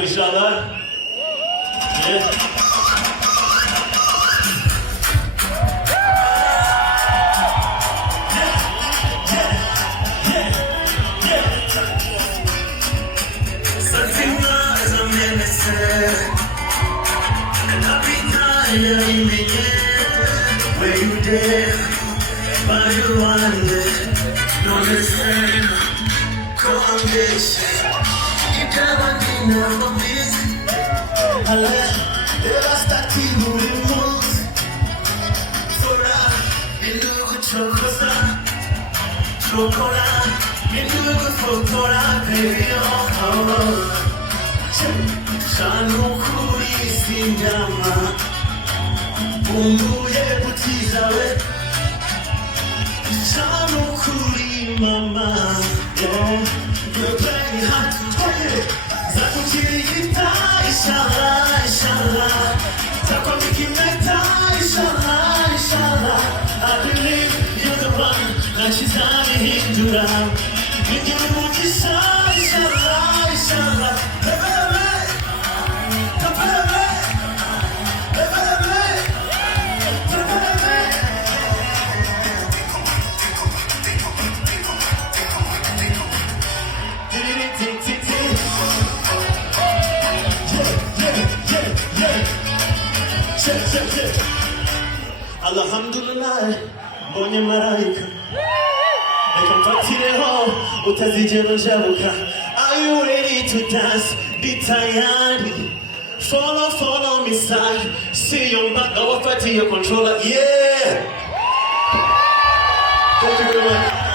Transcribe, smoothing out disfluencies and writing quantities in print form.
harika inşallah. Yeah. Where you there, but you wonder, no listen, condition. You can't be no this. Unless they start to move. For a little chocolate, you look for Tora, baby. Oh, Shanu Kuri Sindama. Unguye butizawe Shanu kuri mama. Yeah, you're playing hard to play. Zakukirigita inshallah, inshallah. Zakwamikimeta inshallah, inshallah. I believe you're the one that she's having hindura. You give me mukisha inshallah, inshallah. Alhamdulillah, mbonye malaika nikamfatireho utazigera ushabuka. Are you ready to dance? Be tayari. Follow me side. See your back, I will fight your controller. Yeah. Thank you very much.